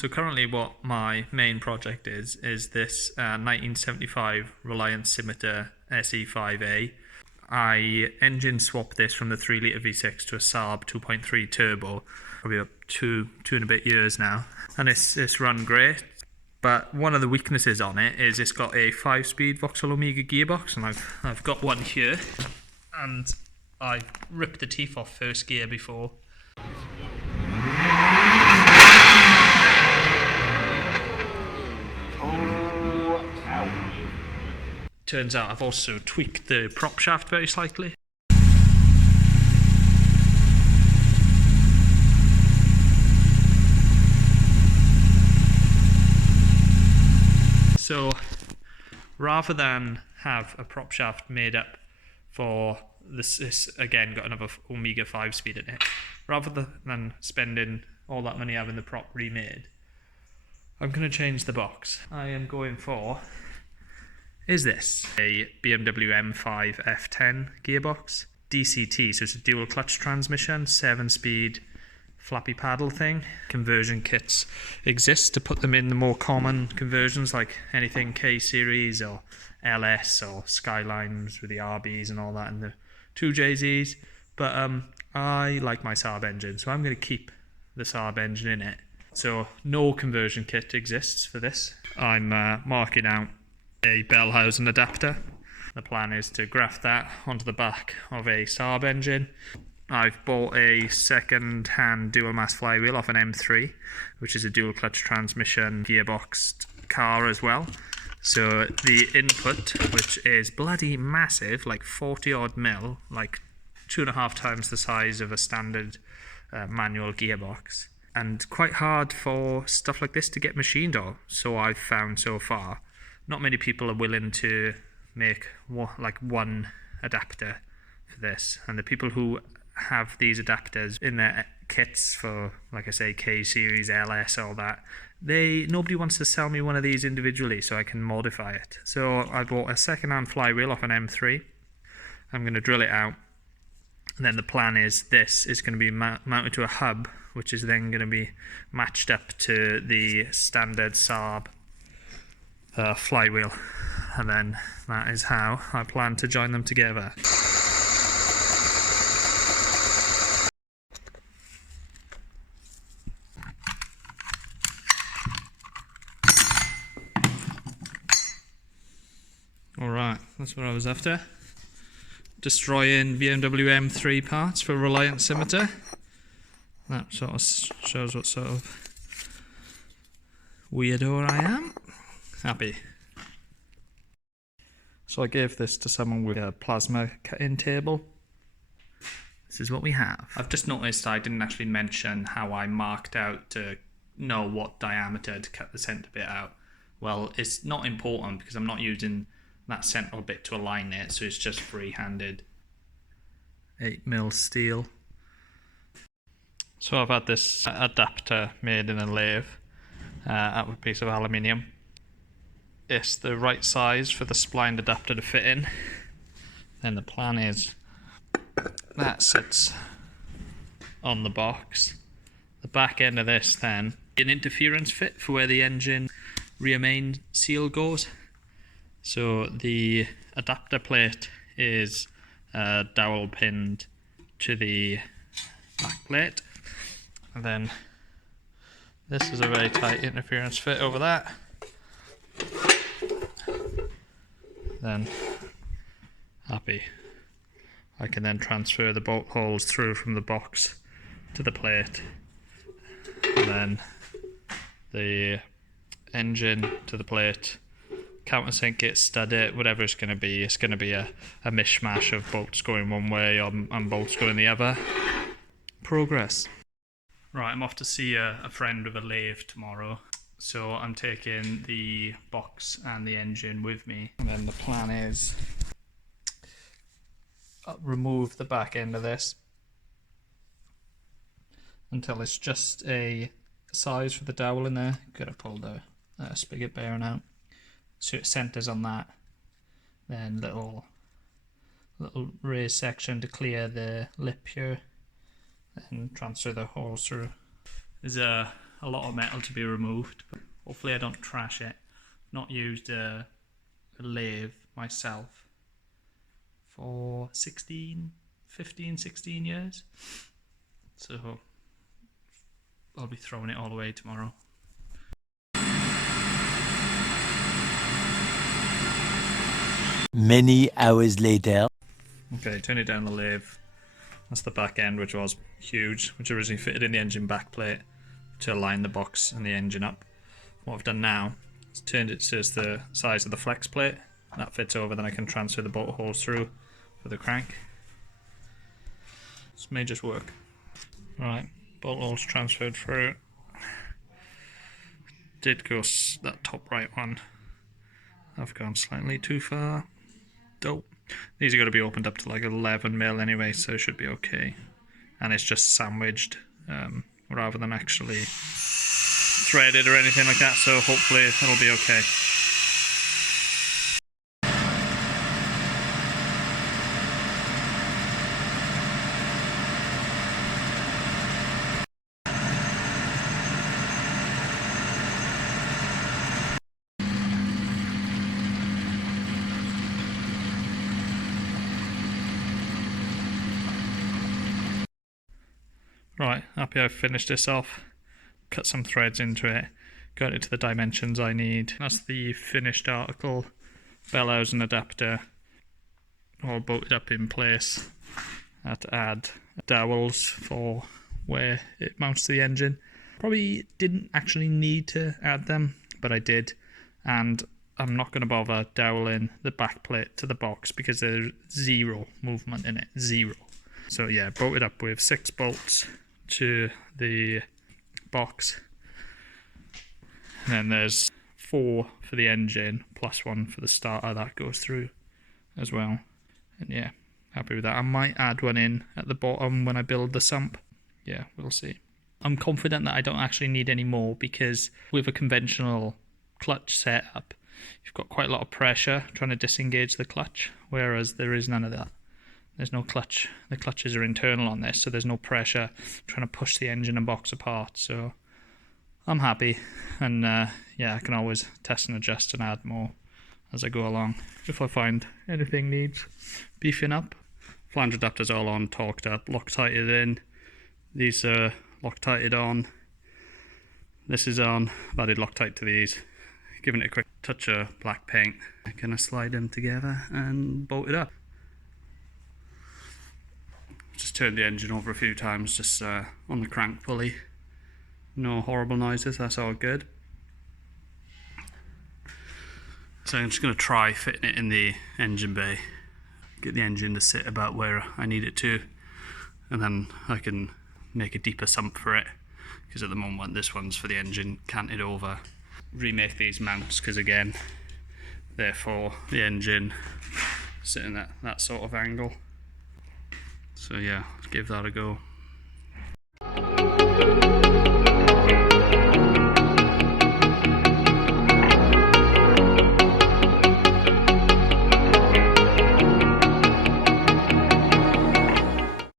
So currently what my main project is this 1975 Reliant Scimitar SE5A. I engine swapped this from the 3 litre V6 to a Saab 2.3 turbo, probably up two and a bit years now, and it's run great. But one of the weaknesses on it is it's got a 5-speed Vauxhall Omega gearbox, and I've got one here, and I ripped the teeth off first gear before. Turns out I've also tweaked the prop shaft very slightly. So rather than have a prop shaft made up for this again got another Omega 5-speed in it, rather than spending all that money having the prop remade, I'm going to change the box. I am going for is this a BMW M5 F10 gearbox, DCT, so it's a dual clutch transmission, 7-speed flappy paddle thing. Conversion kits exist to put them in the more common conversions like anything K series or LS or Skylines with the RBs and all that and the 2JZs, but I like my Saab engine, so I'm going to keep the Saab engine in it. So no conversion kit exists for this. I'm marking out a Bellhausen adapter. The plan is to graft that onto the back of a Saab engine. I've bought a second-hand dual mass flywheel off an M3, which is a dual clutch transmission gearboxed car as well. So the input, which is bloody massive, like 40 odd mil, like 2.5 times the size of a standard manual gearbox, and quite hard for stuff like this to get machined on, so I've found so far. Not many people are willing to make one adapter for this, and the people who have these adapters in their kits for, like I say, K series, LS, all that, nobody wants to sell me one of these individually so I can modify it. So I bought a second-hand flywheel off an M3. I'm going to drill it out, and then the plan is this is going to be mounted to a hub, which is then going to be matched up to the standard Saab flywheel, and then that is how I plan to join them together. Alright, that's what I was after. Destroying BMW M3 parts for Reliant Scimitar. That sort of shows what sort of weirdo I am. Happy. So I gave this to someone with a plasma cutting table. This is what we have. I've just noticed I didn't actually mention how I marked out to know what diameter to cut the centre bit out. Well, it's not important because I'm not using that central bit to align it, so it's just free-handed 8mm steel. So I've had this adapter made in a lathe out of a piece of aluminium. It's the right size for the splined adapter to fit in. Then the plan is that sits on the box. The back end of this then, an interference fit for where the engine rear main seal goes. So the adapter plate is dowel pinned to the back plate, and then this is a very tight interference fit over that. Then happy. I can then transfer the bolt holes through from the box to the plate, and then the engine to the plate, countersink it, stud it, whatever it's going to be. It's going to be a mishmash of bolts going one way and bolts going the other. Progress. Right, I'm off to see a friend with a lathe tomorrow. So I'm taking the box and the engine with me. And then the plan is I'll remove the back end of this until it's just a size for the dowel in there. Gotta pull the spigot bearing out. So it centers on that. Then little raised section to clear the lip here. Then transfer the holes through. There's a a lot of metal to be removed, but hopefully I don't trash it. Not used a lathe myself for 15, 16 years, so I'll be throwing it all away tomorrow. Many hours later. Okay, turn it down the lathe. That's the back end, which was huge, which originally fitted in the engine back plate to align the box and the engine up. What I've done now is turned it to the size of the flex plate. That fits over, then I can transfer the bolt holes through for the crank. This may just work. Right, bolt holes transferred through. Did go that top right one. I've gone slightly too far. Dope. These are going to be opened up to like 11mm anyway, so it should be okay. And it's just sandwiched rather than actually threaded or anything like that, so hopefully it'll be okay. Right, happy I've finished this off, cut some threads into it, got it to the dimensions I need. That's the finished article, bellows and adapter, all bolted up in place. I had to add dowels for where it mounts to the engine. Probably didn't actually need to add them, but I did, and I'm not going to bother doweling the back plate to the box because there's zero movement in it, zero. So yeah, bolted up with 6 bolts to the box, and then there's 4 for the engine plus 1 for the starter that goes through as well. And yeah, happy with that. I might add one in at the bottom when I build the sump. Yeah, we'll see. I'm confident that I don't actually need any more because with a conventional clutch setup, you've got quite a lot of pressure trying to disengage the clutch, whereas there is none of that. There's no clutch. The clutches are internal on this, so there's no pressure trying to push the engine and box apart. So I'm happy, and yeah, I can always test and adjust and add more as I go along if I find anything needs beefing up. Flange adapter's all on, torqued up, Loctited in. These are Loctited on. This is on. I've added Loctite to these. Giving it a quick touch of black paint. I'm gonna slide them together and bolt it up. Just turned the engine over a few times, just on the crank pulley. No horrible noises, that's all good. So I'm just going to try fitting it in the engine bay. Get the engine to sit about where I need it to. And then I can make a deeper sump for it. Because at the moment this one's for the engine canted over. Remake these mounts, because again, they're for the engine sitting at that sort of angle. So yeah, give that a go.